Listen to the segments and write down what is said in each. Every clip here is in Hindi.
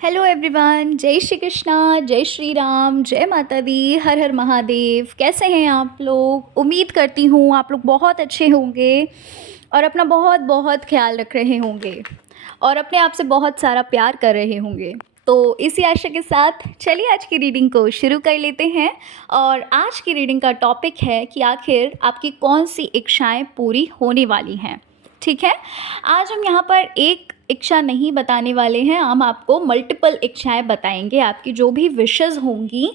हेलो एवरीवन, जय श्री कृष्णा, जय श्री राम, जय माता दी, हर हर महादेव। कैसे हैं आप लोग? उम्मीद करती हूँ आप लोग बहुत अच्छे होंगे और अपना बहुत बहुत ख्याल रख रहे होंगे और अपने आप से बहुत सारा प्यार कर रहे होंगे। तो इसी आशा के साथ चलिए आज की रीडिंग को शुरू कर लेते हैं। और आज की रीडिंग का टॉपिक है कि आखिर आपकी कौन सी इच्छाएं पूरी होने वाली हैं। ठीक है, आज हम यहाँ पर एक इच्छा नहीं बताने वाले हैं, हम आपको मल्टीपल इच्छाएं बताएंगे। आपकी जो भी विशेस होंगी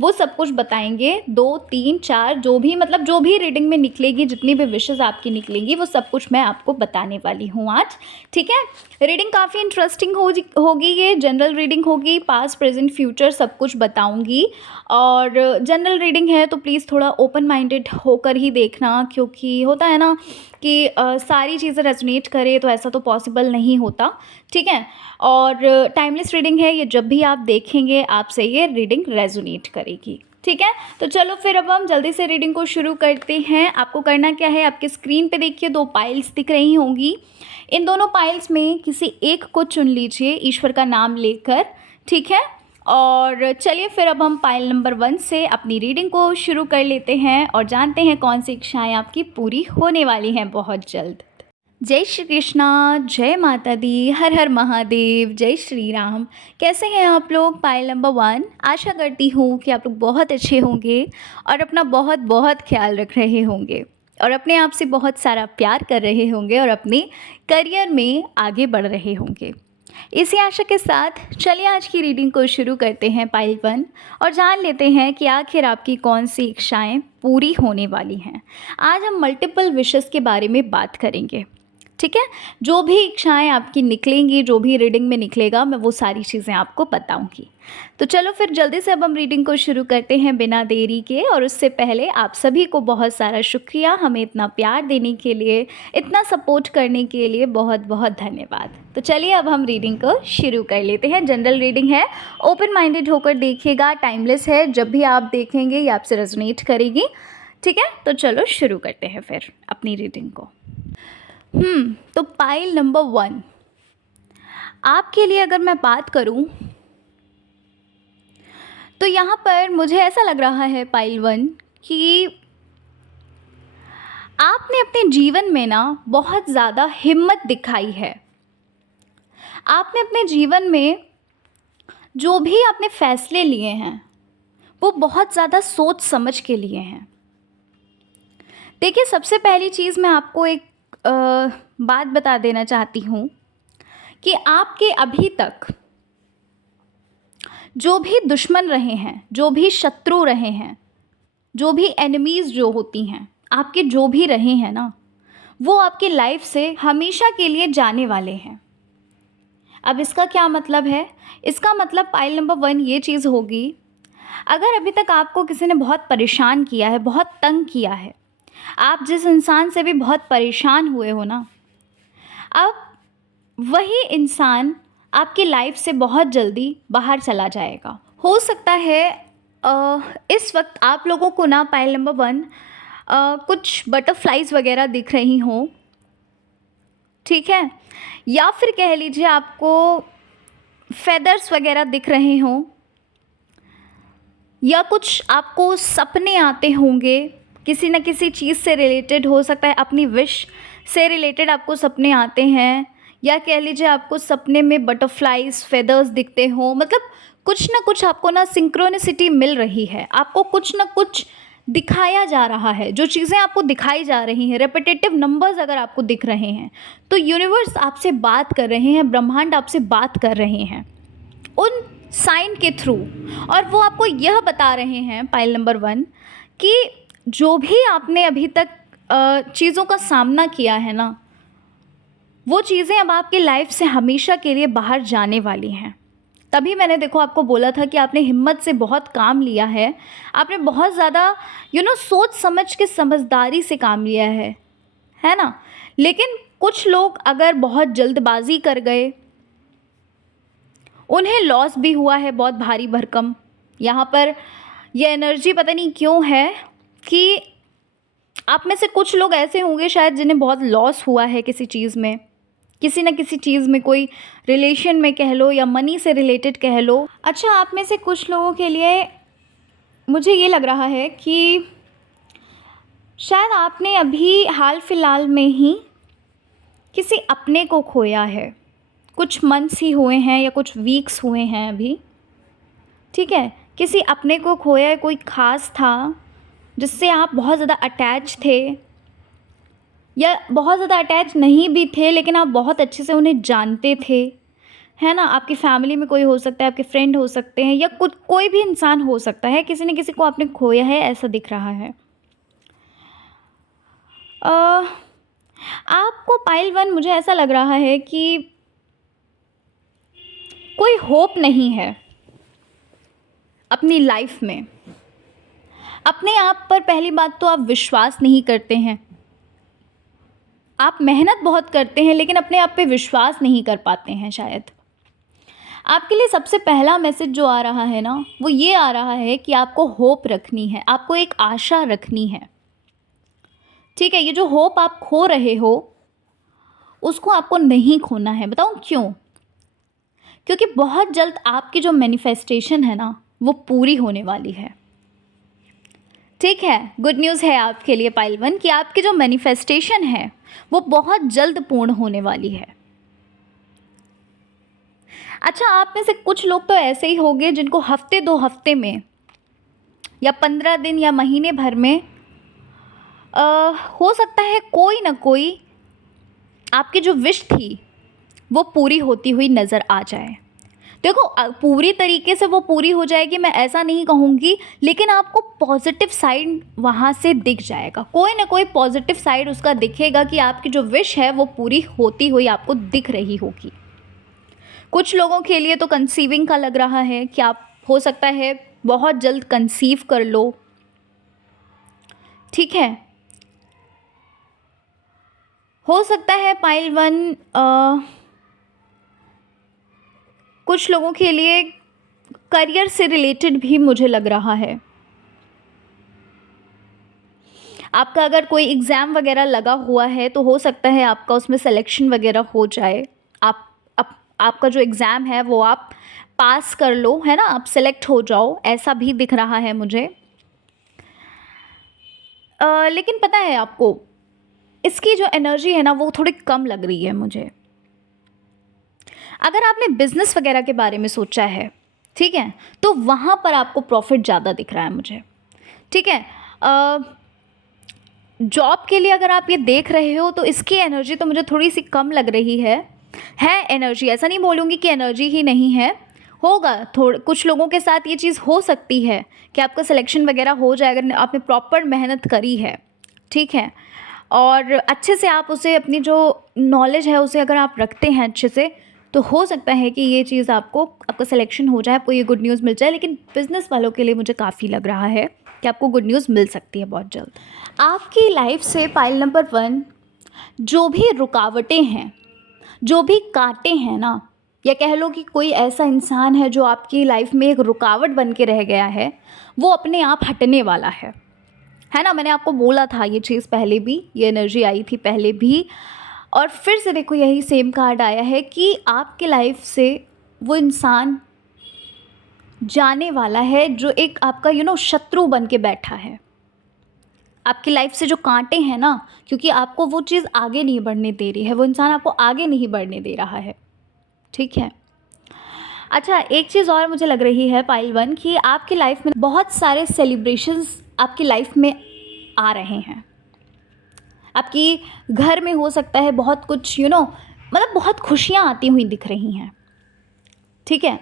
वो सब कुछ बताएंगे, 2 3 4 जो भी मतलब जो भी रीडिंग में निकलेगी, जितनी भी विशेस आपकी निकलेंगी वो सब कुछ मैं आपको बताने वाली हूँ आज। ठीक है, रीडिंग काफ़ी इंटरेस्टिंग होगी। ये जनरल रीडिंग होगी, पास्ट प्रेजेंट फ्यूचर सब कुछ बताऊँगी। और जनरल रीडिंग है तो प्लीज़ थोड़ा ओपन माइंडेड होकर ही देखना, क्योंकि होता है ना कि सारी चीज़ें रेजोनेट करे तो ऐसा तो पॉसिबल नहीं होता। ठीक है, और टाइमलेस रीडिंग है ये, जब भी आप देखेंगे आपसे ये रीडिंग रेजोनेट करेगी। ठीक है, तो चलो फिर अब हम जल्दी से रीडिंग को शुरू करते हैं। आपको करना क्या है, आपके स्क्रीन पे देखिए 2 पाइल्स दिख रही होंगी। इन दोनों पाइल्स में किसी एक को चुन लीजिए ईश्वर का नाम लेकर। ठीक है, और चलिए फिर अब हम पाइल नंबर 1 से अपनी रीडिंग को शुरू कर लेते हैं और जानते हैं कौन सी इच्छाएं आपकी पूरी होने वाली हैं बहुत जल्द। जय श्री कृष्णा, जय माता दी, हर हर महादेव, जय श्री राम। कैसे हैं आप लोग? पाइल नंबर 1, आशा करती हूँ कि आप लोग बहुत अच्छे होंगे और अपना बहुत बहुत ख्याल रख रहे होंगे और अपने आप से बहुत सारा प्यार कर रहे होंगे और अपने करियर में आगे बढ़ रहे होंगे। इसी आशा के साथ चलिए आज की रीडिंग को शुरू करते हैं पाइल 1 और जान लेते हैं कि आखिर आपकी कौन सी इच्छाएं पूरी होने वाली हैं। आज हम मल्टीपल विशेस के बारे में बात करेंगे। ठीक है, जो भी इच्छाएं आपकी निकलेंगी, जो भी रीडिंग में निकलेगा, मैं वो सारी चीज़ें आपको बताऊंगी। तो चलो फिर जल्दी से अब हम रीडिंग को शुरू करते हैं बिना देरी के। और उससे पहले आप सभी को बहुत सारा शुक्रिया, हमें इतना प्यार देने के लिए, इतना सपोर्ट करने के लिए बहुत बहुत धन्यवाद। तो चलिए अब हम रीडिंग को शुरू कर लेते हैं। जनरल रीडिंग है, ओपन माइंडेड होकर देखिएगा, टाइमलेस है, जब भी आप देखेंगे ये आपसे रेजोनेट करेगी। ठीक है, तो चलो शुरू करते हैं फिर अपनी रीडिंग को। तो पाइल नंबर 1 आपके लिए अगर मैं बात करूं तो यहाँ पर मुझे ऐसा लग रहा है पाइल 1 कि आपने अपने जीवन में ना बहुत ज़्यादा हिम्मत दिखाई है। आपने अपने जीवन में जो भी आपने फैसले लिए हैं वो बहुत ज़्यादा सोच समझ के लिए हैं। देखिए, सबसे पहली चीज़ मैं आपको एक बात बता देना चाहती हूँ कि आपके अभी तक जो भी दुश्मन रहे हैं, जो भी शत्रु रहे हैं, जो भी एनिमीज़ जो होती हैं आपके, जो भी रहे हैं ना, वो आपकी लाइफ से हमेशा के लिए जाने वाले हैं। अब इसका क्या मतलब है? इसका मतलब पाइल नंबर 1 ये चीज़ होगी, अगर अभी तक आपको किसी ने बहुत परेशान किया है, बहुत तंग किया है, आप जिस इंसान से भी बहुत परेशान हुए हो ना, अब वही इंसान आपकी लाइफ से बहुत जल्दी बाहर चला जाएगा। हो सकता है इस वक्त आप लोगों को ना पाइल नंबर 1 कुछ बटरफ्लाइज वगैरह दिख रही हों। ठीक है, या फिर कह लीजिए आपको फेदर्स वगैरह दिख रहे हों, या कुछ आपको सपने आते होंगे किसी न किसी चीज़ से रिलेटेड। हो सकता है अपनी विश से रिलेटेड आपको सपने आते हैं, या कह लीजिए आपको सपने में बटरफ्लाइज फेदर्स दिखते हों। मतलब कुछ ना कुछ आपको ना सिंक्रोनिसिटी मिल रही है, आपको कुछ ना कुछ दिखाया जा रहा है। जो चीज़ें आपको दिखाई जा रही हैं, रेपिटेटिव नंबर्स अगर आपको दिख रहे हैं, तो यूनिवर्स आपसे बात कर रहे हैं, ब्रह्मांड आपसे बात कर रहे हैं उन साइन के थ्रू। और वो आपको यह बता रहे हैं पाइल नंबर 1 कि जो भी आपने अभी तक चीज़ों का सामना किया है ना, वो चीज़ें अब आपकी लाइफ से हमेशा के लिए बाहर जाने वाली हैं। तभी मैंने देखो आपको बोला था कि आपने हिम्मत से बहुत काम लिया है, आपने बहुत ज़्यादा सोच समझ के, समझदारी से काम लिया है ना। लेकिन कुछ लोग अगर बहुत जल्दबाजी कर गए, उन्हें लॉस भी हुआ है बहुत भारी भरकम। यहाँ पर यह एनर्जी पता नहीं क्यों है कि आप में से कुछ लोग ऐसे होंगे शायद जिन्हें बहुत लॉस हुआ है किसी चीज़ में। किसी न किसी चीज़ में, कोई रिलेशन में कह लो या मनी से रिलेटेड कह लो। अच्छा, आप में से कुछ लोगों के लिए मुझे ये लग रहा है कि शायद आपने अभी हाल फिलहाल में ही किसी अपने को खोया है। कुछ मंथ्स ही हुए हैं या कुछ वीक्स हुए हैं अभी, ठीक है। किसी अपने को खोया है, कोई ख़ास था जिससे आप बहुत ज़्यादा अटैच थे, या बहुत ज़्यादा अटैच नहीं भी थे लेकिन आप बहुत अच्छे से उन्हें जानते थे, है ना। आपकी फैमिली में कोई हो सकता है, आपके फ्रेंड हो सकते हैं, या कुछ कोई भी इंसान हो सकता है। किसी न किसी को आपने खोया है, ऐसा दिख रहा है। अ, आपको पाइल वन, मुझे ऐसा लग रहा है कि कोई होप नहीं है अपनी लाइफ में। अपने आप पर पहली बात तो आप विश्वास नहीं करते हैं। आप मेहनत बहुत करते हैं लेकिन अपने आप पे विश्वास नहीं कर पाते हैं शायद। आपके लिए सबसे पहला मैसेज जो आ रहा है ना, वो ये आ रहा है कि आपको होप रखनी है, आपको एक आशा रखनी है, ठीक है। ये जो होप आप खो रहे हो, उसको आपको नहीं खोना है। बताऊं क्यों? क्योंकि बहुत जल्द आपकी जो मैनिफेस्टेशन है ना, वो पूरी होने वाली है, ठीक है। गुड न्यूज़ है आपके लिए पाइल वन कि आपकी जो मैनिफेस्टेशन है वो बहुत जल्द पूर्ण होने वाली है। अच्छा, आप में से कुछ लोग तो ऐसे ही होंगे जिनको हफ्ते 2 हफ्ते में या 15 दिन या महीने भर में हो सकता है कोई ना कोई आपकी जो विश थी वो पूरी होती हुई नज़र आ जाए। देखो, पूरी तरीके से वो पूरी हो जाएगी मैं ऐसा नहीं कहूँगी, लेकिन आपको पॉजिटिव साइड वहाँ से दिख जाएगा। कोई ना कोई पॉजिटिव साइड उसका दिखेगा कि आपकी जो विश है वो पूरी होती हुई आपको दिख रही होगी। कुछ लोगों के लिए तो कंसीविंग का लग रहा है कि आप, हो सकता है बहुत जल्द कंसीव कर लो, ठीक है। हो सकता है पाइल वन, कुछ लोगों के लिए करियर से रिलेटेड भी मुझे लग रहा है। आपका अगर कोई एग्ज़ाम वगैरह लगा हुआ है तो हो सकता है आपका उसमें सिलेक्शन वगैरह हो जाए। आपका जो एग्ज़ाम है वो आप पास कर लो, है ना, आप सेलेक्ट हो जाओ, ऐसा भी दिख रहा है मुझे। लेकिन पता है आपको, इसकी जो एनर्जी है ना वो थोड़ी कम लग रही है मुझे। अगर आपने बिज़नेस वगैरह के बारे में सोचा है, ठीक है, तो वहाँ पर आपको प्रॉफिट ज़्यादा दिख रहा है मुझे, ठीक है। जॉब के लिए अगर आप ये देख रहे हो तो इसकी एनर्जी तो मुझे थोड़ी सी कम लग रही है एनर्जी, ऐसा नहीं बोलूँगी कि एनर्जी ही नहीं है, होगा। थोड़े कुछ लोगों के साथ ये चीज़ हो सकती है कि आपका सिलेक्शन वगैरह हो जाए अगर आपने प्रॉपर मेहनत करी है, ठीक है, और अच्छे से आप उसे, अपनी जो नॉलेज है उसे अगर आप रखते हैं अच्छे से, तो हो सकता है कि ये चीज़ आपका सिलेक्शन हो जाए, आपको ये गुड न्यूज़ मिल जाए। लेकिन बिज़नेस वालों के लिए मुझे काफ़ी लग रहा है कि आपको गुड न्यूज़ मिल सकती है बहुत जल्द। आपकी लाइफ से पाइल नंबर 1, जो भी रुकावटें हैं, जो भी कांटे हैं ना, या कह लो कि कोई ऐसा इंसान है जो आपकी लाइफ में एक रुकावट बन के रह गया है, वो अपने आप हटने वाला है ना। मैंने आपको बोला था ये चीज़ पहले भी, ये एनर्जी आई थी पहले भी, और फिर से देखो यही सेम कार्ड आया है कि आपके लाइफ से वो इंसान जाने वाला है जो एक आपका शत्रु बन के बैठा है। आपकी लाइफ से जो कांटे हैं ना, क्योंकि आपको वो चीज़ आगे नहीं बढ़ने दे रही है, वो इंसान आपको आगे नहीं बढ़ने दे रहा है, ठीक है। अच्छा, एक चीज़ और मुझे लग रही है पाइल वन कि आपकी लाइफ में बहुत सारे सेलिब्रेशंस आपकी लाइफ में आ रहे हैं। आपकी घर में हो सकता है बहुत कुछ मतलब बहुत खुशियाँ आती हुई दिख रही हैं, ठीक है।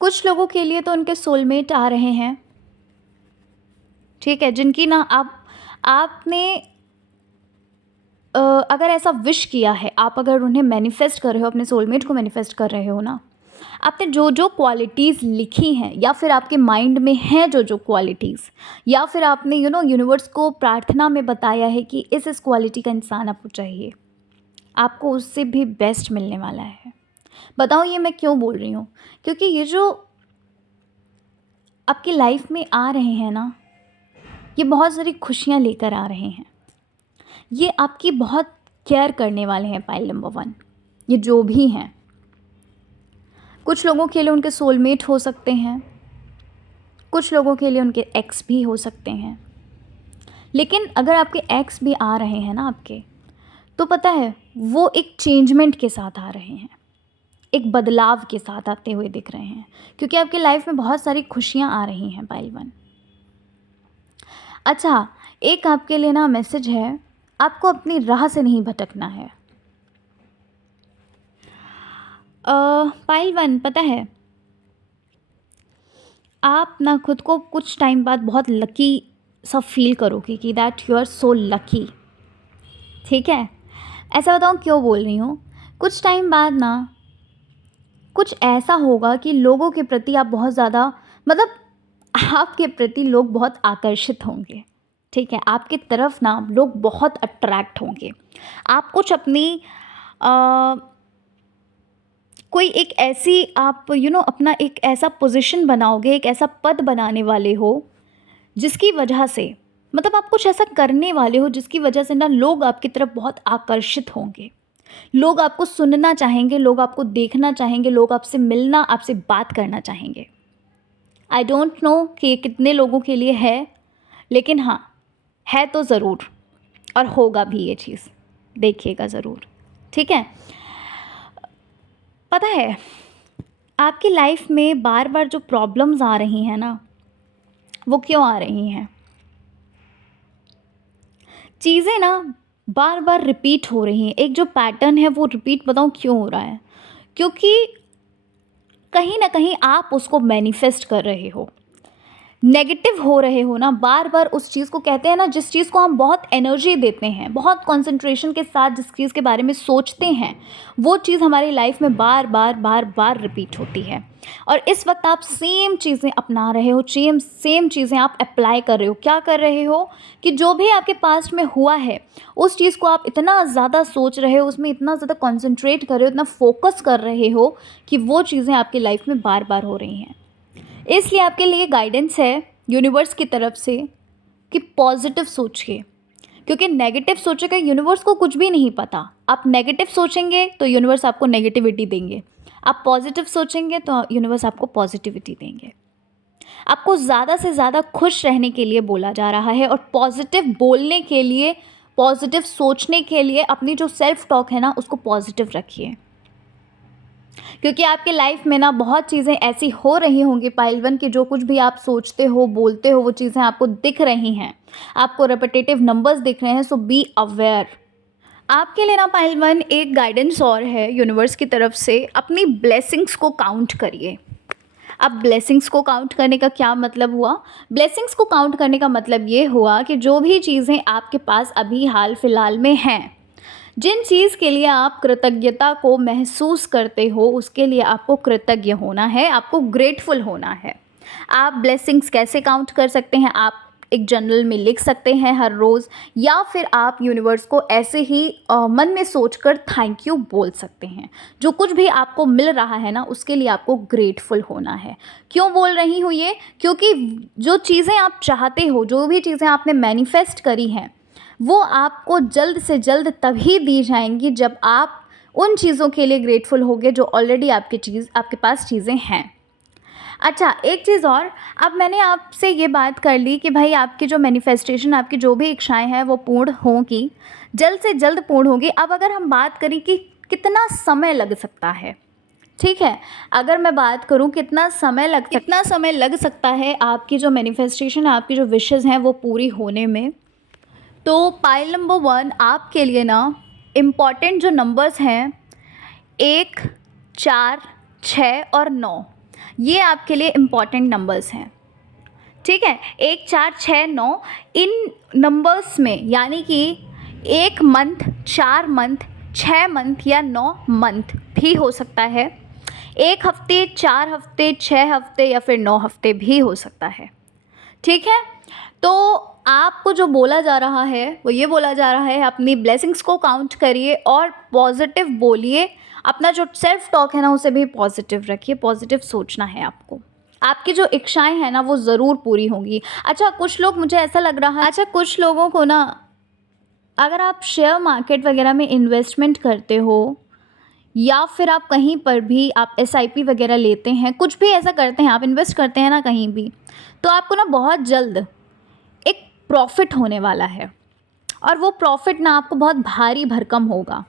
कुछ लोगों के लिए तो उनके सोलमेट आ रहे हैं, ठीक है, जिनकी ना आपने अगर ऐसा विश किया है, आप अगर उन्हें मैनिफेस्ट कर रहे हो, अपने सोलमेट को मैनिफेस्ट कर रहे हो ना, आपने जो जो क्वालिटीज़ लिखी हैं या फिर आपके माइंड में हैं जो जो क्वालिटीज़, या फिर आपने यूनिवर्स को प्रार्थना में बताया है कि इस क्वालिटी का इंसान आपको चाहिए, आपको उससे भी बेस्ट मिलने वाला है। बताओ ये मैं क्यों बोल रही हूँ? क्योंकि ये जो आपकी लाइफ में आ रहे हैं ना, ये बहुत सारी खुशियाँ लेकर आ रहे हैं, ये आपकी बहुत केयर करने वाले हैं पाइल नंबर 1। ये जो भी हैं, कुछ लोगों के लिए उनके सोलमेट हो सकते हैं, कुछ लोगों के लिए उनके एक्स भी हो सकते हैं। लेकिन अगर आपके एक्स भी आ रहे हैं ना आपके, तो पता है वो एक चेंजमेंट के साथ आ रहे हैं, एक बदलाव के साथ आते हुए दिख रहे हैं, क्योंकि आपके लाइफ में बहुत सारी खुशियाँ आ रही हैं पाइल 1। अच्छा, एक आपके लिए ना मैसेज है, आपको अपनी राह से नहीं भटकना है। पाइल 1, पता है आप ना खुद को कुछ टाइम बाद बहुत लकी सा फील करोगे कि that you are so lucky. ठीक है, ऐसा बताऊँ क्यों बोल रही हूँ? कुछ टाइम बाद ना कुछ ऐसा होगा कि लोगों के प्रति आप बहुत ज़्यादा, मतलब आपके प्रति लोग बहुत आकर्षित होंगे। ठीक है, आपकी तरफ ना लोग बहुत अट्रैक्ट होंगे। आप कुछ अपनी कोई एक ऐसी आप अपना एक ऐसा पोजीशन बनाओगे, एक ऐसा पद बनाने वाले हो जिसकी वजह से, मतलब आप कुछ ऐसा करने वाले हो जिसकी वजह से ना लोग आपकी तरफ बहुत आकर्षित होंगे। लोग आपको सुनना चाहेंगे, लोग आपको देखना चाहेंगे, लोग आपसे मिलना, आपसे बात करना चाहेंगे। आई डोंट नो कि ये कितने लोगों के लिए है, लेकिन हाँ, है तो ज़रूर, और होगा भी ये चीज़, देखिएगा ज़रूर। ठीक है, पता है आपकी लाइफ में बार बार जो प्रॉब्लम्स आ रही हैं ना, वो क्यों आ रही हैं? चीज़ें ना बार बार रिपीट हो रही हैं, एक जो पैटर्न है वो रिपीट, बताऊँ क्यों हो रहा है? क्योंकि कहीं ना कहीं आप उसको मैनिफेस्ट कर रहे हो, नेगेटिव हो रहे हो ना, बार बार उस चीज़ को, कहते हैं ना जिस चीज़ को हम बहुत एनर्जी देते हैं, बहुत कंसंट्रेशन के साथ जिस चीज़ के बारे में सोचते हैं, वो चीज़ हमारी लाइफ में बार बार बार बार रिपीट होती है। और इस वक्त आप सेम चीज़ें अपना रहे हो, सेम चीज़ें आप अप्लाई कर रहे हो। क्या कर रहे हो कि जो भी आपके पास्ट में हुआ है उस चीज़ को आप इतना ज़्यादा सोच रहे हो, उसमें इतना ज़्यादा कॉन्सेंट्रेट कर रहे हो, इतना फोकस कर रहे हो कि वो चीज़ें आपकी लाइफ में बार बार हो रही हैं। इसलिए आपके लिए गाइडेंस है यूनिवर्स की तरफ से कि पॉजिटिव सोचिए, क्योंकि नेगेटिव सोचेगा यूनिवर्स को कुछ भी नहीं पता। आप नेगेटिव सोचेंगे तो यूनिवर्स आपको नेगेटिविटी देंगे, आप पॉजिटिव सोचेंगे तो यूनिवर्स आपको पॉजिटिविटी देंगे। आपको ज़्यादा से ज़्यादा खुश रहने के लिए बोला जा रहा है, और पॉजिटिव बोलने के लिए, पॉजिटिव सोचने के लिए अपनी जो सेल्फ टॉक है ना उसको पॉजिटिव रखिए, क्योंकि आपके लाइफ में ना बहुत चीज़ें ऐसी हो रही होंगी पाइल 1 कि जो कुछ भी आप सोचते हो, बोलते हो, वो चीज़ें आपको दिख रही हैं, आपको रेपिटेटिव नंबर्स दिख रहे हैं। सो बी अवेयर। आपके लिए ना पाइल 1 एक गाइडेंस और है यूनिवर्स की तरफ से, अपनी ब्लेसिंग्स को काउंट करिए। अब ब्लेसिंग्स को काउंट करने का क्या मतलब हुआ? ब्लेसिंग्स को काउंट करने का मतलब ये हुआ कि जो भी चीज़ें आपके पास अभी हाल फिलहाल में हैं, जिन चीज़ के लिए आप कृतज्ञता को महसूस करते हो, उसके लिए आपको कृतज्ञ होना है, आपको ग्रेटफुल होना है। आप ब्लेसिंग्स कैसे काउंट कर सकते हैं? आप एक जर्नल में लिख सकते हैं हर रोज़, या फिर आप यूनिवर्स को ऐसे ही मन में सोचकर थैंक यू बोल सकते हैं। जो कुछ भी आपको मिल रहा है ना उसके लिए आपको ग्रेटफुल होना है। क्यों बोल रही हूँ ये? क्योंकि जो चीज़ें आप चाहते हो, जो भी चीज़ें आपने मैनिफेस्ट करी हैं, वो आपको जल्द से जल्द तभी दी जाएंगी जब आप उन चीज़ों के लिए ग्रेटफुल होगे जो ऑलरेडी आपके पास चीज़ें हैं। अच्छा, एक चीज़ और, अब मैंने आपसे ये बात कर ली कि भाई आपकी जो मैनिफेस्टेशन, आपकी जो भी इच्छाएं हैं वो पूर्ण होंगी, जल्द से जल्द पूर्ण होगी। अब अगर हम बात करें कि कितना समय लग सकता है, ठीक है, अगर मैं बात करूं कितना समय लग सकता है आपकी जो मैनिफेस्टेशन, आपकी जो विशेज़ हैं वो पूरी होने में, तो पाइल नंबर 1 आपके लिए ना इम्पॉर्टेंट जो नंबर्स हैं 1, 4, 6 और 9, ये आपके लिए इम्पॉर्टेंट नंबर्स हैं। ठीक है, 1, 4, 6, 9, इन नंबर्स में, यानी कि 1 मंथ, 4 मंथ, 6 मंथ या 9 मंथ भी हो सकता है, 1 हफ्ते, 4 हफ्ते, 6 हफ्ते या फिर 9 हफ्ते भी हो सकता है। ठीक है, तो आपको जो बोला जा रहा है वो ये बोला जा रहा है, अपनी ब्लेसिंग्स को काउंट करिए और पॉजिटिव बोलिए। अपना जो सेल्फ टॉक है ना उसे भी पॉजिटिव रखिए, पॉजिटिव सोचना है आपको। आपकी जो इच्छाएं हैं ना वो ज़रूर पूरी होंगी। अच्छा, कुछ लोग, मुझे ऐसा लग रहा है, अच्छा कुछ लोगों को ना, अगर आप शेयर मार्केट वगैरह में इन्वेस्टमेंट करते हो या फिर आप कहीं पर भी आप एसआईपी वगैरह लेते हैं, कुछ भी ऐसा करते हैं, आप इन्वेस्ट करते हैं ना कहीं भी, तो आपको ना बहुत जल्द एक प्रॉफिट होने वाला है। और वो प्रॉफिट ना आपको बहुत भारी भरकम होगा,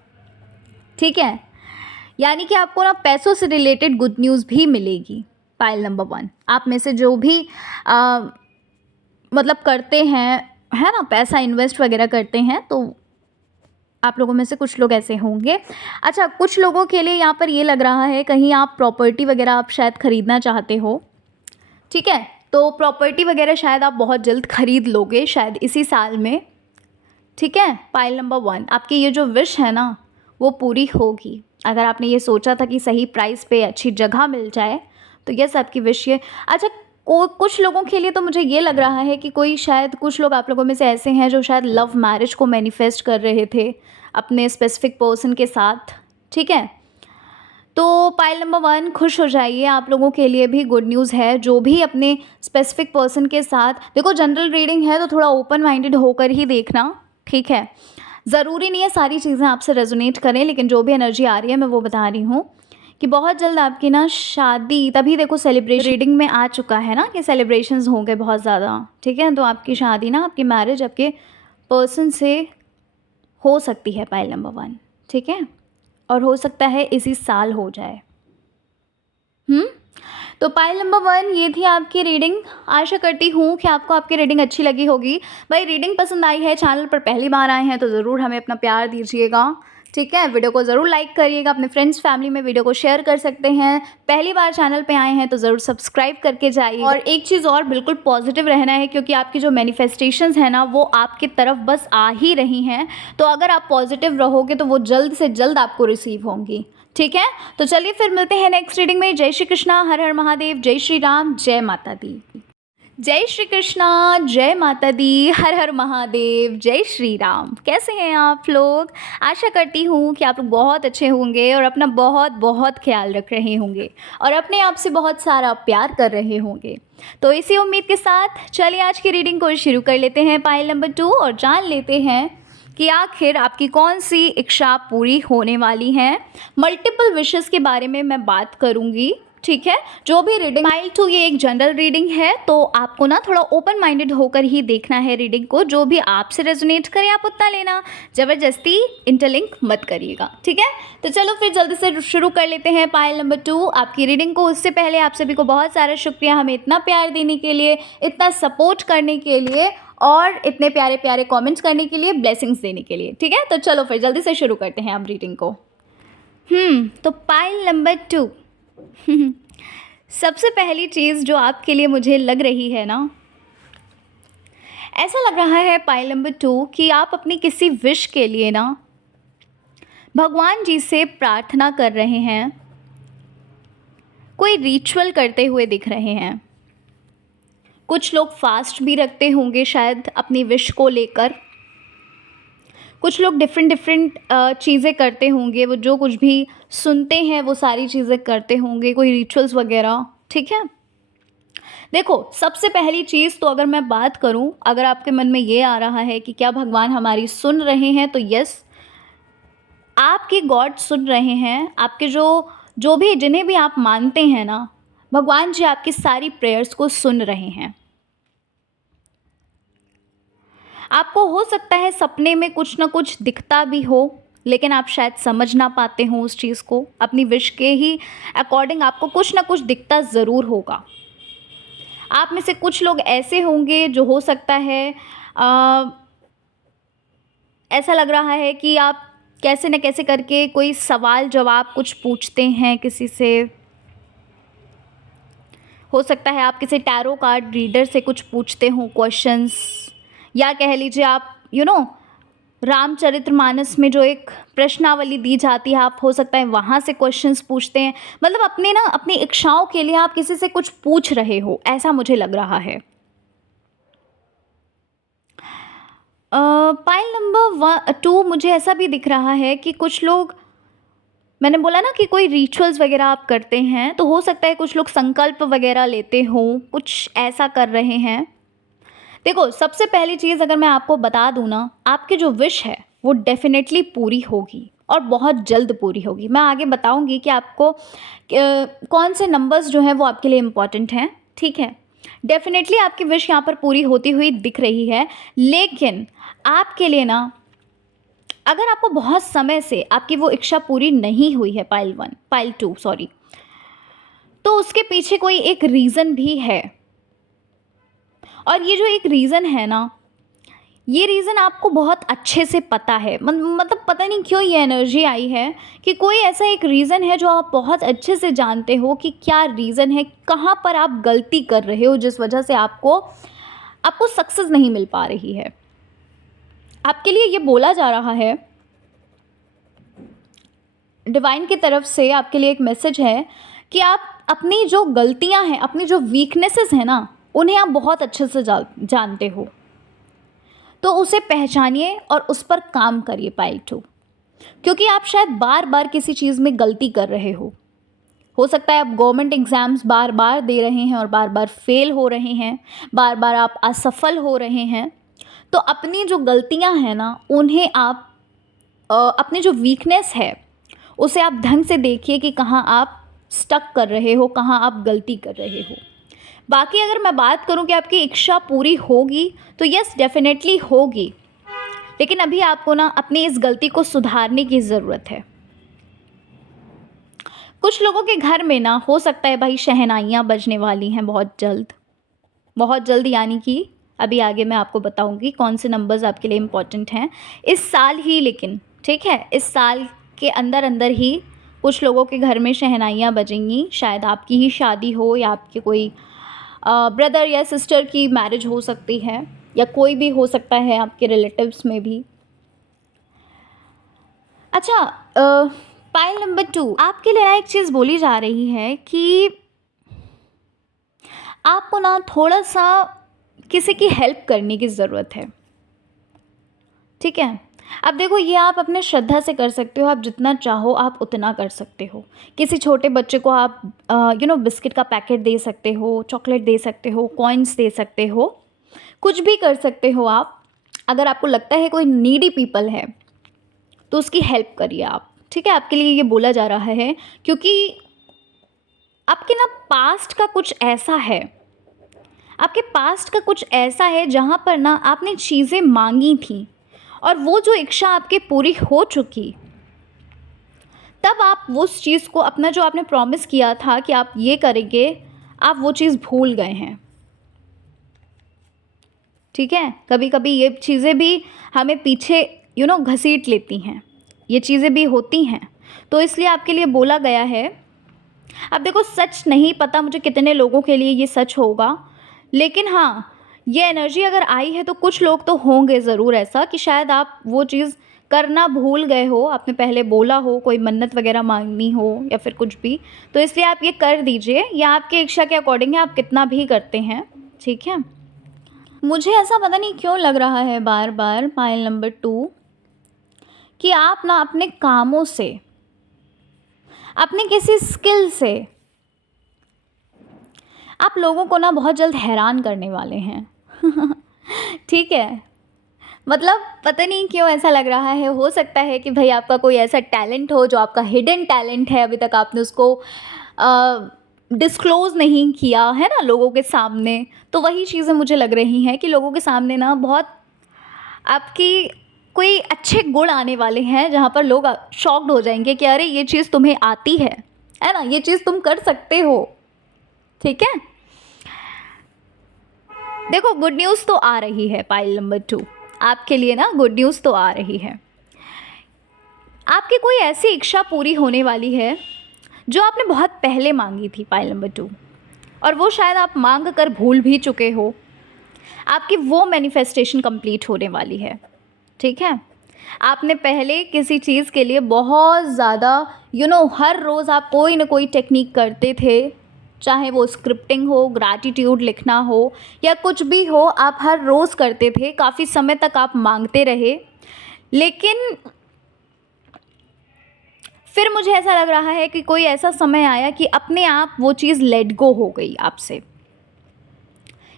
ठीक है। यानी कि आपको ना पैसों से रिलेटेड गुड न्यूज़ भी मिलेगी। पाइल नंबर 1, आप में से जो भी आ, मतलब करते हैं, है ना, पैसा इन्वेस्ट वगैरह करते हैं, तो आप लोगों में से कुछ लोग ऐसे होंगे। अच्छा, कुछ लोगों के लिए यहाँ पर ये लग रहा है कहीं आप प्रॉपर्टी वगैरह आप शायद ख़रीदना चाहते हो, ठीक है। तो प्रॉपर्टी वगैरह शायद आप बहुत जल्द ख़रीद लोगे, शायद इसी साल में, ठीक है। पाइल नंबर 1, आपकी ये जो विश है ना वो पूरी होगी। अगर आपने ये सोचा था कि सही प्राइस पे अच्छी जगह मिल जाए, तो यस, आपकी विश ये। अच्छा, कुछ लोगों के लिए तो मुझे ये लग रहा है कि कोई, शायद कुछ लोग आप लोगों में से ऐसे हैं जो शायद लव मैरिज को मैनिफेस्ट कर रहे थे अपने स्पेसिफिक पर्सन के साथ, ठीक है। तो पाइल नंबर 1, खुश हो जाइए, आप लोगों के लिए भी गुड न्यूज़ है। जो भी अपने स्पेसिफिक पर्सन के साथ, देखो जनरल रीडिंग है तो थोड़ा ओपन माइंडेड होकर ही देखना, ठीक है। ज़रूरी नहीं है सारी चीज़ें आपसे रेजोनेट करें, लेकिन जो भी एनर्जी आ रही है मैं वो बता रही हूँ कि बहुत जल्द आपकी ना शादी, तभी देखो सेलिब्रेशन रीडिंग में आ चुका है ना कि सेलिब्रेशंस होंगे बहुत ज़्यादा, ठीक है। तो आपकी शादी ना, आपकी मैरिज आपके पर्सन से हो सकती है, पाइल नंबर 1, ठीक है। और हो सकता है इसी साल हो जाए। तो पाइल नंबर 1, ये थी आपकी रीडिंग। आशा करती हूँ कि आपको आपकी रीडिंग अच्छी लगी होगी। भाई, रीडिंग पसंद आई है, चैनल पर पहली बार आए हैं तो ज़रूर हमें अपना प्यार दीजिएगा, ठीक है। वीडियो को ज़रूर लाइक करिएगा, अपने फ्रेंड्स फैमिली में वीडियो को शेयर कर सकते हैं। पहली बार चैनल पे आए हैं तो ज़रूर सब्सक्राइब करके जाइए। और एक चीज़ और, बिल्कुल पॉजिटिव रहना है, क्योंकि आपकी जो मैनिफेस्टेशंस है ना वो आपकी तरफ बस आ ही रही हैं। तो अगर आप पॉजिटिव रहोगे तो वो जल्द से जल्द आपको रिसीव होंगी, ठीक है। तो चलिए फिर मिलते हैं नेक्स्ट रीडिंग में। जय श्री कृष्णा, हर हर महादेव, जय श्री राम, जय माता दी। जय श्री कृष्णा, जय माता दी, हर हर महादेव, जय श्री राम। कैसे हैं आप लोग? आशा करती हूँ कि आप लोग बहुत अच्छे होंगे और अपना बहुत बहुत ख्याल रख रहे होंगे और अपने आप से बहुत सारा प्यार कर रहे होंगे। तो इसी उम्मीद के साथ चलिए आज की रीडिंग को शुरू कर लेते हैं, पाइल नंबर 2, और जान लेते हैं कि आखिर आपकी कौन सी इच्छा पूरी होने वाली है। मल्टीपल विशेस के बारे में मैं बात करूंगी, ठीक है। जो भी रीडिंग, पाइल 2 ये एक जनरल रीडिंग है, तो आपको ना थोड़ा ओपन माइंडेड होकर ही देखना है रीडिंग को। जो भी आपसे रेजोनेट करे आप उतना लेना, ज़बरदस्ती इंटरलिंक मत करिएगा, ठीक है। तो चलो फिर जल्दी से शुरू कर लेते हैं पाइल नंबर 2 आपकी रीडिंग को। उससे पहले आप सभी को बहुत सारा शुक्रिया हमें इतना प्यार देने के लिए, इतना सपोर्ट करने के लिए और इतने प्यारे प्यारे कमेंट्स करने के लिए, ब्लेसिंग्स देने के लिए, ठीक है। तो चलो फिर जल्दी से शुरू करते हैं अब रीडिंग को। तो पाइल नंबर 2 सबसे पहली चीज़ जो आपके लिए मुझे लग रही है ना, ऐसा लग रहा है पाइल नंबर 2 कि आप अपनी किसी विश के लिए ना भगवान जी से प्रार्थना कर रहे हैं, कोई रिचुअल करते हुए दिख रहे हैं। कुछ लोग फास्ट भी रखते होंगे शायद अपनी विश को लेकर। कुछ लोग डिफरेंट चीज़ें करते होंगे, वो जो कुछ भी सुनते हैं वो सारी चीज़ें करते होंगे, कोई रिचुअल्स वगैरह, ठीक है। देखो, सबसे पहली चीज़ तो अगर मैं बात करूं, अगर आपके मन में ये आ रहा है कि क्या भगवान हमारी सुन रहे हैं, तो यस, आपके गॉड सुन रहे हैं। आपके जो भी, जिन्हें भी आप मानते हैं ना, भगवान जी आपकी सारी प्रेयर्स को सुन रहे हैं। आपको हो सकता है सपने में कुछ ना कुछ दिखता भी हो, लेकिन आप शायद समझ ना पाते हो उस चीज़ को। अपनी विश के ही अकॉर्डिंग आपको कुछ ना कुछ दिखता ज़रूर होगा। आप में से कुछ लोग ऐसे होंगे जो हो सकता है ऐसा लग रहा है कि आप कैसे न कैसे करके कोई सवाल जवाब कुछ पूछते हैं किसी से। हो सकता है आप किसी टैरो कार्ड रीडर से कुछ पूछते हो क्वेश्चंस, या कह लीजिए आप रामचरितमानस में जो एक प्रश्नावली दी जाती है, आप हो सकता है वहाँ से क्वेश्चंस पूछते हैं। मतलब अपनी इच्छाओं के लिए आप किसी से कुछ पूछ रहे हो, ऐसा मुझे लग रहा है। पाइल नंबर 2 मुझे ऐसा भी दिख रहा है कि कुछ लोग मैंने बोला ना कि कोई रिचुअल्स वगैरह आप करते हैं, तो हो सकता है कुछ लोग संकल्प वगैरह लेते हों, कुछ ऐसा कर रहे हैं। देखो, सबसे पहली चीज़ अगर मैं आपको बता दूँ ना, आपकी जो विश है वो डेफ़िनेटली पूरी होगी और बहुत जल्द पूरी होगी। मैं आगे बताऊँगी कि आपको कौन से नंबर्स जो हैं वो आपके लिए इम्पॉर्टेंट हैं, ठीक है? डेफ़िनेटली आपकी विश यहाँ पर पूरी होती हुई दिख रही है, लेकिन आपके लिए ना, अगर आपको बहुत समय से आपकी वो इच्छा पूरी नहीं हुई है, पाइल 2 सॉरी, तो उसके पीछे कोई एक रीज़न भी है। और ये जो एक रीज़न है ना, ये रीज़न आपको बहुत अच्छे से पता है। मतलब पता नहीं क्यों ये एनर्जी आई है कि कोई ऐसा एक रीज़न है जो आप बहुत अच्छे से जानते हो कि क्या रीज़न है, कहाँ पर आप गलती कर रहे हो जिस वजह से आपको आपको सक्सेस नहीं मिल पा रही है। आपके लिए ये बोला जा रहा है, डिवाइन की तरफ से आपके लिए एक मैसेज है कि आप अपनी जो गलतियां हैं, अपनी जो वीकनेसेस हैं ना, उन्हें आप बहुत अच्छे से जानते हो। तो उसे पहचानिए और उस पर काम करिए पाइल 2, क्योंकि आप शायद बार बार किसी चीज़ में गलती कर रहे हो सकता है आप गवर्नमेंट एग्ज़ाम्स बार बार दे रहे हैं और बार बार फेल हो रहे हैं, बार बार आप असफल हो रहे हैं। तो अपनी जो गलतियां हैं ना, उन्हें आप अपनी जो वीकनेस है उसे आप ढंग से देखिए कि कहाँ आप स्टक कर रहे हो, कहाँ आप गलती कर रहे हो। बाकी अगर मैं बात करूं कि आपकी इच्छा पूरी होगी, तो यस डेफिनेटली होगी, लेकिन अभी आपको ना अपनी इस गलती को सुधारने की ज़रूरत है। कुछ लोगों के घर में ना हो सकता है भाई शहनाइयाँ बजने वाली हैं बहुत जल्द, यानी कि अभी आगे मैं आपको बताऊंगी कौन से नंबर्स आपके लिए इम्पॉर्टेंट हैं इस साल ही। लेकिन ठीक है, इस साल के अंदर अंदर ही कुछ लोगों के घर में शहनाइयाँ बजेंगी। शायद आपकी ही शादी हो या आपके कोई ब्रदर या सिस्टर की मैरिज हो सकती है, या कोई भी हो सकता है आपके रिलेटिव्स में भी। अच्छा, पाइल नंबर 2 आपके लिए ना एक चीज़ बोली जा रही है कि आपको ना थोड़ा सा किसी की हेल्प करने की ज़रूरत है, ठीक है? अब देखो, ये आप अपने श्रद्धा से कर सकते हो, आप जितना चाहो आप उतना कर सकते हो। किसी छोटे बच्चे को आप बिस्किट का पैकेट दे सकते हो, चॉकलेट दे सकते हो, कॉइन्स दे सकते हो, कुछ भी कर सकते हो आप। अगर आपको लगता है कोई नीडी पीपल है तो उसकी हेल्प करिए आप, ठीक है? आपके लिए ये बोला जा रहा है क्योंकि आपके ना पास्ट का कुछ ऐसा है, आपके पास्ट का कुछ ऐसा है जहाँ पर ना आपने चीज़ें मांगी थी और वो जो इच्छा आपकी पूरी हो चुकी, तब आप उस चीज़ को, अपना जो आपने प्रॉमिस किया था कि आप ये करेंगे, आप वो चीज़ भूल गए हैं, ठीक है? कभी कभी ये चीज़ें भी हमें पीछे घसीट लेती हैं, ये चीज़ें भी होती हैं। तो इसलिए आपके लिए बोला गया है। अब देखो, सच नहीं पता मुझे कितने लोगों के लिए ये सच होगा, लेकिन हाँ, ये एनर्जी अगर आई है तो कुछ लोग तो होंगे ज़रूर ऐसा कि शायद आप वो चीज़ करना भूल गए हो, आपने पहले बोला हो, कोई मन्नत वगैरह मांगनी हो या फिर कुछ भी, तो इसलिए आप ये कर दीजिए। या आपकी इच्छा के अकॉर्डिंग है, आप कितना भी करते हैं, ठीक है? मुझे ऐसा पता नहीं क्यों लग रहा है बार बार पाइल नंबर 2 कि आप ना अपने कामों से, अपने किसी स्किल से आप लोगों को ना बहुत जल्द हैरान करने वाले हैं। ठीक है, मतलब पता नहीं क्यों ऐसा लग रहा है। हो सकता है कि भाई आपका कोई ऐसा टैलेंट हो जो आपका हिडन टैलेंट है, अभी तक आपने उसको डिस्क्लोज़ नहीं किया है ना लोगों के सामने। तो वही चीज़ें मुझे लग रही हैं कि लोगों के सामने ना बहुत आपकी कोई अच्छे गुण आने वाले हैं, जहाँ पर लोग शॉक्ड हो जाएंगे कि अरे ये चीज़ तुम्हें आती है ना, ये चीज़ तुम कर सकते हो, ठीक है? देखो, गुड न्यूज़ तो आ रही है पाइल नंबर 2 आपके लिए ना, गुड न्यूज़ तो आ रही है। आपकी कोई ऐसी इच्छा पूरी होने वाली है जो आपने बहुत पहले मांगी थी, पाइल नंबर 2, और वो शायद आप मांग कर भूल भी चुके हो। आपकी वो मैनिफेस्टेशन कंप्लीट होने वाली है, ठीक है? आपने पहले किसी चीज़ के लिए बहुत ज़्यादा हर रोज़ आप कोई ना कोई टेक्निक करते थे, चाहे वो स्क्रिप्टिंग हो, ग्रैटिट्यूड लिखना हो या कुछ भी हो, आप हर रोज़ करते थे, काफ़ी समय तक आप मांगते रहे, लेकिन फिर मुझे ऐसा लग रहा है कि कोई ऐसा समय आया कि अपने आप वो चीज़ लेट गो हो गई आपसे,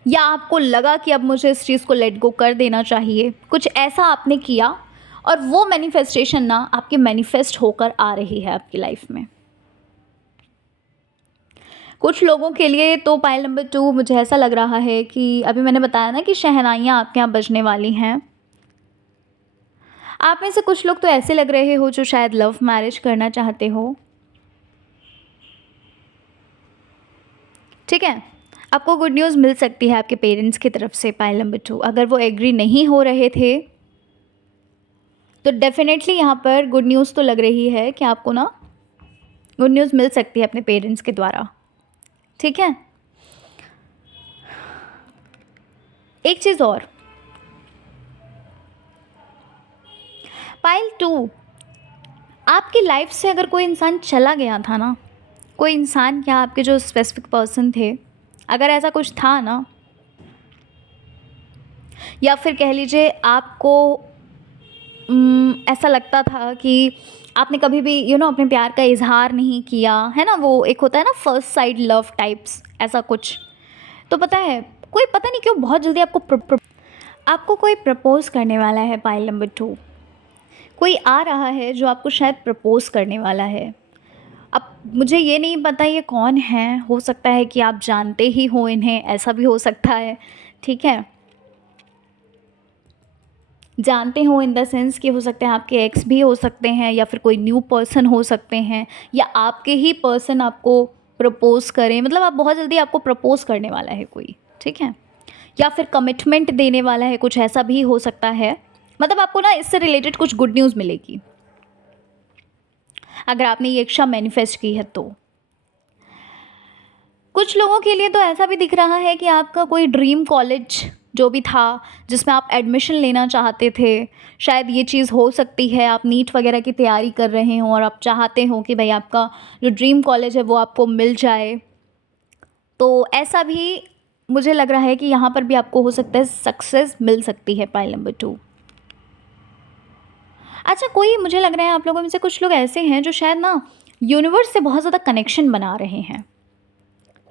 या आपको लगा कि अब मुझे इस चीज़ को लेट गो कर देना चाहिए, कुछ ऐसा आपने किया और वो मैनिफेस्टेशन ना आपके मैनिफेस्ट होकर आ रही है आपकी लाइफ में। कुछ लोगों के लिए तो पाइल नंबर 2 मुझे ऐसा लग रहा है कि अभी मैंने बताया ना कि शहनाइयाँ आपके यहाँ बजने वाली हैं। आप में से कुछ लोग तो ऐसे लग रहे हो जो शायद लव मैरिज करना चाहते हो, ठीक है। आपको गुड न्यूज़ मिल सकती है आपके पेरेंट्स की तरफ से पाइल नंबर 2। अगर वो एग्री नहीं हो रहे थे तो डेफिनेटली यहाँ पर गुड न्यूज़ तो लग रही है कि आपको ना गुड न्यूज़ मिल सकती है अपने पेरेंट्स के द्वारा, ठीक है। एक चीज़ और, पाइल 2, आपकी लाइफ से अगर कोई इंसान चला गया था ना, कोई इंसान क्या आपके जो स्पेसिफिक पर्सन थे, अगर ऐसा कुछ था ना, या फिर कह लीजिए आपको ऐसा लगता था कि आपने कभी भी अपने प्यार का इजहार नहीं किया है ना, वो एक होता है ना फर्स्ट साइड लव टाइप्स, ऐसा कुछ, तो पता है कोई पता नहीं क्यों बहुत जल्दी आपको कोई प्रपोज करने वाला है पाइल नंबर 2। कोई आ रहा है जो आपको शायद प्रपोज करने वाला है। अब मुझे ये नहीं पता ये कौन है, हो सकता है कि आप जानते ही हो इन्हें, ऐसा भी हो सकता है, ठीक है। जानते हो इन द सेंस कि हो सकते हैं आपके एक्स भी हो सकते हैं, या फिर कोई न्यू पर्सन हो सकते हैं, या आपके ही पर्सन आपको प्रपोज करें, मतलब आप बहुत जल्दी आपको प्रपोज करने वाला है कोई, ठीक है। या फिर कमिटमेंट देने वाला है, कुछ ऐसा भी हो सकता है। मतलब आपको ना इससे रिलेटेड कुछ गुड न्यूज़ मिलेगी अगर आपने ये इच्छा मैनिफेस्ट की है तो। कुछ लोगों के लिए तो ऐसा भी दिख रहा है कि आपका कोई ड्रीम कॉलेज जो भी था जिसमें आप एडमिशन लेना चाहते थे, शायद ये चीज़ हो सकती है। आप नीट वगैरह की तैयारी कर रहे हो और आप चाहते हो कि भाई आपका जो ड्रीम कॉलेज है वो आपको मिल जाए, तो ऐसा भी मुझे लग रहा है कि यहाँ पर भी आपको हो सकता है सक्सेस मिल सकती है पाइल नंबर 2। अच्छा, कोई मुझे लग रहा है आप लोगों में से कुछ लोग ऐसे हैं जो शायद ना यूनिवर्स से बहुत ज़्यादा कनेक्शन बना रहे हैं,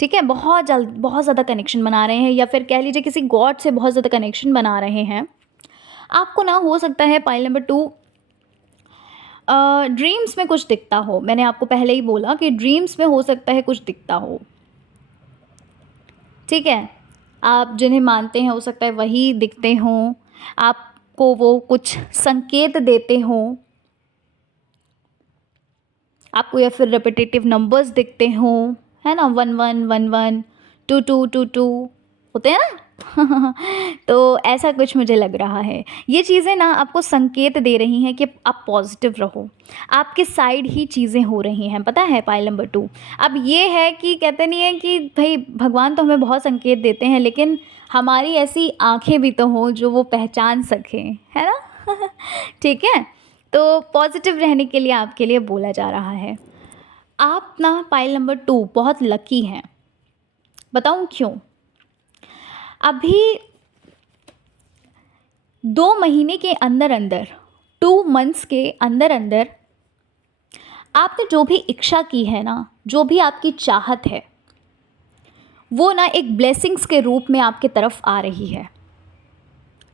ठीक है। बहुत ज़्यादा कनेक्शन बना रहे हैं, या फिर कह लीजिए किसी गॉड से बहुत ज़्यादा कनेक्शन बना रहे हैं। आपको ना हो सकता है पाइल नंबर 2 ड्रीम्स में कुछ दिखता हो। मैंने आपको पहले ही बोला कि ड्रीम्स में हो सकता है कुछ दिखता हो, ठीक है। आप जिन्हें मानते हैं हो सकता है वही दिखते हों, आपको वो कुछ संकेत देते हों आपको, या फिर रिपीटेटिव नंबर्स दिखते हों, है ना, 1111 2222 होते हैं ना तो ऐसा कुछ मुझे लग रहा है। ये चीज़ें ना आपको संकेत दे रही हैं कि आप पॉजिटिव रहो, आपके साइड ही चीज़ें हो रही हैं, पता है पाइल नंबर 2। अब ये है कि कहते नहीं है कि भाई भगवान तो हमें बहुत संकेत देते हैं, लेकिन हमारी ऐसी आँखें भी तो हों जो वो पहचान सकें, है ना ठीक है। तो पॉजिटिव रहने के लिए आपके लिए बोला जा रहा है। आप ना पाइल नंबर 2 बहुत लकी हैं, बताऊं क्यों। अभी 2 महीने के अंदर अंदर, 2 मंथ्स के अंदर अंदर आपने जो भी इच्छा की है ना, जो भी आपकी चाहत है, वो ना एक ब्लेसिंग्स के रूप में आपके तरफ आ रही है।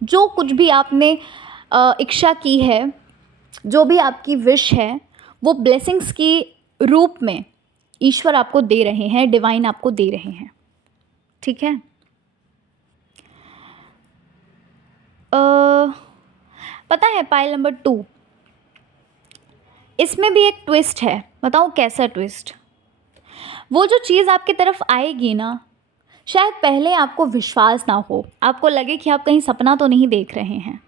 जो कुछ भी आपने इच्छा की है, जो भी आपकी विश है, वो ब्लेसिंग्स की रूप में ईश्वर आपको दे रहे हैं, डिवाइन आपको दे रहे हैं, ठीक है। पता है पाइल नंबर 2 इसमें भी एक ट्विस्ट है, बताऊँ कैसा ट्विस्ट। वो जो चीज़ आपकी तरफ आएगी ना, शायद पहले आपको विश्वास ना हो, आपको लगे कि आप कहीं सपना तो नहीं देख रहे हैं,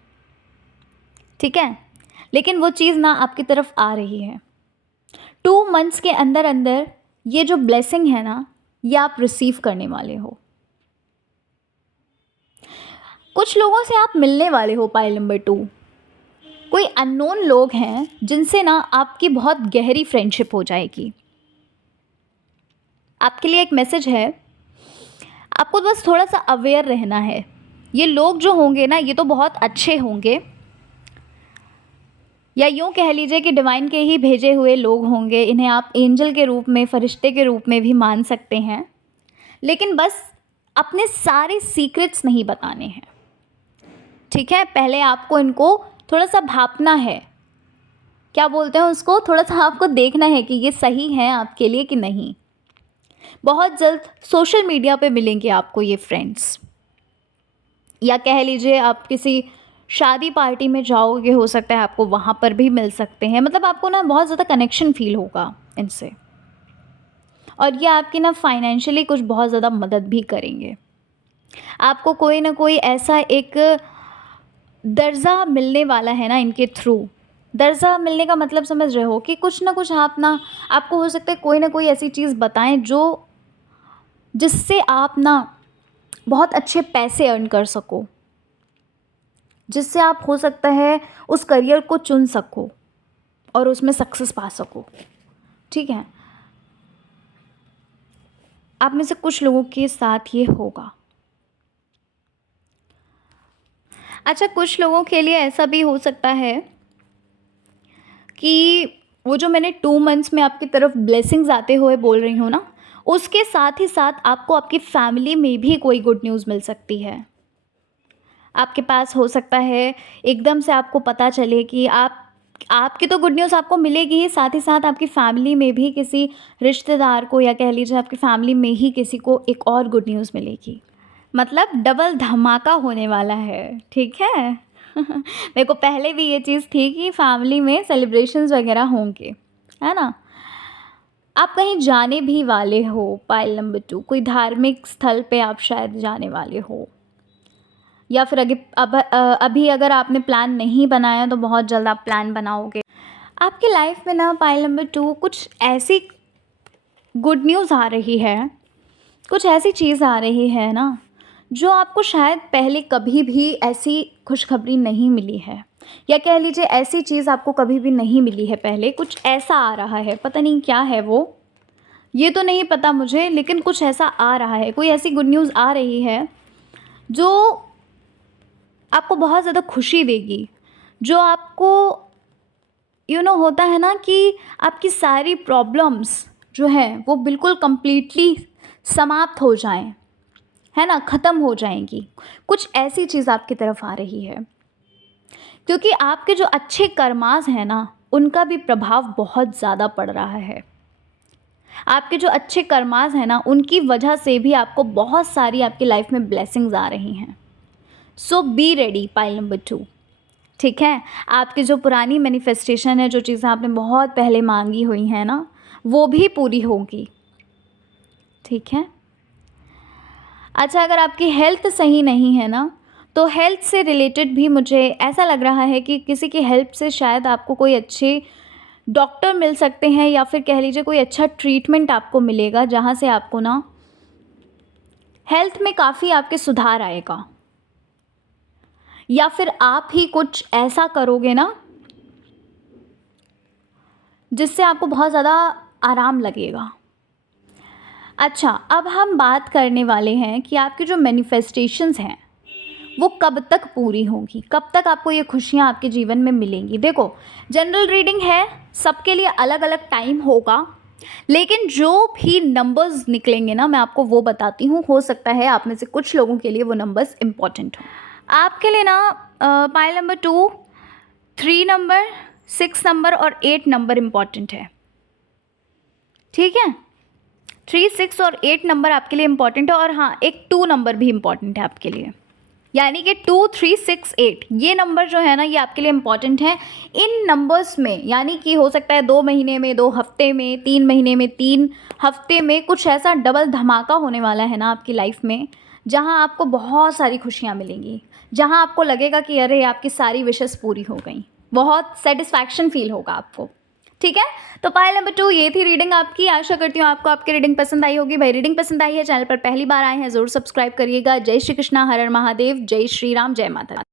ठीक है, लेकिन वो चीज़ ना आपकी तरफ आ रही है। 2 मंथ्स के अंदर अंदर ये जो ब्लेसिंग है ना, ये आप रिसीव करने वाले हो। कुछ लोगों से आप मिलने वाले हो पाइल नंबर 2। कोई अननोन लोग हैं जिनसे ना आपकी बहुत गहरी फ्रेंडशिप हो जाएगी। आपके लिए एक मैसेज है, आपको बस थोड़ा सा अवेयर रहना है। ये लोग जो होंगे ना, ये तो बहुत अच्छे होंगे, या यूँ कह लीजिए कि डिवाइन के ही भेजे हुए लोग होंगे। इन्हें आप एंजल के रूप में, फरिश्ते के रूप में भी मान सकते हैं, लेकिन बस अपने सारे सीक्रेट्स नहीं बताने हैं, ठीक है। पहले आपको इनको थोड़ा सा भापना है, क्या बोलते हैं उसको, थोड़ा सा आपको देखना है कि ये सही है आपके लिए कि नहीं। बहुत जल्द सोशल मीडिया पे मिलेंगे आपको ये फ्रेंड्स, या कह लीजिए आप किसी शादी पार्टी में जाओगे, हो सकता है आपको वहाँ पर भी मिल सकते हैं। मतलब आपको ना बहुत ज़्यादा कनेक्शन फील होगा इनसे, और ये आपकी ना फाइनेंशियली कुछ बहुत ज़्यादा मदद भी करेंगे। आपको कोई ना कोई ऐसा एक दर्जा मिलने वाला है ना इनके थ्रू। दर्जा मिलने का मतलब समझ रहे हो कि कुछ ना कुछ आप ना, आपको हो सकता है कोई ना कोई ऐसी चीज़ बताएं जो, जिससे आप ना बहुत अच्छे पैसे अर्न कर सको, जिससे आप हो सकता है उस करियर को चुन सको और उसमें सक्सेस पा सको, ठीक है। आप में से कुछ लोगों के साथ ये होगा। अच्छा, कुछ लोगों के लिए ऐसा भी हो सकता है कि वो जो मैंने 2 मंथ्स में आपकी तरफ ब्लेसिंग्स आते हुए बोल रही हूँ ना, उसके साथ ही साथ आपको आपकी फैमिली में भी कोई गुड न्यूज़ मिल सकती है। आपके पास हो सकता है एकदम से आपको पता चले कि आपकी तो गुड न्यूज़ आपको मिलेगी ही, साथ ही साथ आपकी फैमिली में भी किसी रिश्तेदार को, या कह लीजिए आपकी फैमिली में ही किसी को एक और गुड न्यूज़ मिलेगी। मतलब डबल धमाका होने वाला है, ठीक है। मेरे को पहले भी ये चीज़ थी कि फैमिली में सेलिब्रेशंस वगैरह होंगे, है ना। आप कहीं जाने भी वाले हो, पाइल नंबर 2, कोई धार्मिक स्थल पे आप शायद जाने वाले हो, या फिर अभी अगर आपने प्लान नहीं बनाया तो बहुत जल्द आप प्लान बनाओगे। आपकी लाइफ में ना पाइल नंबर 2 कुछ ऐसी गुड न्यूज़ आ रही है, कुछ ऐसी चीज़ आ रही है ना, जो आपको शायद पहले कभी भी ऐसी खुशखबरी नहीं मिली है, या कह लीजिए ऐसी चीज़ आपको कभी भी नहीं मिली है पहले। कुछ ऐसा आ रहा है, पता नहीं क्या है वो, ये तो नहीं पता मुझे, लेकिन कुछ ऐसा आ रहा है, कोई ऐसी गुड न्यूज़ आ रही है जो आपको बहुत ज़्यादा खुशी देगी, जो आपको होता है ना कि आपकी सारी प्रॉब्लम्स जो हैं वो बिल्कुल कंप्लीटली समाप्त हो जाएं, है ना, ख़त्म हो जाएंगी। कुछ ऐसी चीज़ आपकी तरफ आ रही है, क्योंकि आपके जो अच्छे कर्मास हैं ना, उनका भी प्रभाव बहुत ज़्यादा पड़ रहा है। आपके जो अच्छे कर्मास हैं ना, उनकी वजह से भी आपको बहुत सारी आपकी लाइफ में ब्लेसिंग्स आ रही हैं। सो बी रेडी, पाइल नंबर 2, ठीक है। आपकी जो पुरानी मैनिफेस्टेशन है, जो चीज़ें आपने बहुत पहले मांगी हुई हैं ना, वो भी पूरी होगी, ठीक है। अच्छा, अगर आपकी हेल्थ सही नहीं है ना, तो हेल्थ से रिलेटेड भी मुझे ऐसा लग रहा है कि किसी की हेल्प से शायद आपको कोई अच्छे डॉक्टर मिल सकते हैं, या फिर कह लीजिए कोई अच्छा ट्रीटमेंट आपको मिलेगा, जहाँ से आपको ना हेल्थ में काफ़ी आपके सुधार आएगा। या फिर आप ही कुछ ऐसा करोगे ना जिससे आपको बहुत ज़्यादा आराम लगेगा। अच्छा, अब हम बात करने वाले हैं कि आपकी जो मैनिफेस्टेशंस हैं वो कब तक पूरी होंगी, कब तक आपको ये खुशियाँ आपके जीवन में मिलेंगी। देखो, जनरल रीडिंग है, सबके लिए अलग अलग टाइम होगा, लेकिन जो भी नंबर्स निकलेंगे ना, मैं आपको वो बताती हूँ। हो सकता है आप में से कुछ लोगों के लिए वो नंबर्स इम्पॉर्टेंट हों। आपके लिए ना पाइल नंबर 2, 3 नंबर, 6 नंबर और 8 नंबर इम्पॉर्टेंट है, ठीक है। 3, 6 और 8 नंबर आपके लिए इम्पॉर्टेंट है, और हाँ, एक 2 नंबर भी इम्पॉर्टेंट है आपके लिए, यानी कि 2, 3, 6, 8 ये नंबर जो है ना, ये आपके लिए इम्पॉर्टेंट है। इन नंबर्स में यानी कि हो सकता है 2 महीने में, 2 हफ्ते में, 3 महीने में, 3 हफ्ते में कुछ ऐसा डबल धमाका होने वाला है ना आपकी लाइफ में, जहाँ आपको बहुत सारी खुशियाँ मिलेंगी, जहाँ आपको लगेगा कि अरे आपकी सारी विशेस पूरी हो गई, बहुत सेटिस्फैक्शन फील होगा आपको, ठीक है। तो पाइल नंबर 2 ये थी रीडिंग आपकी। आशा करती हूँ आपको आपकी रीडिंग पसंद आई होगी। भाई, रीडिंग पसंद आई है, चैनल पर पहली बार आए हैं, ज़रूर सब्सक्राइब करिएगा। जय श्री कृष्णा, हर हर महादेव, जय श्री राम, जय माता।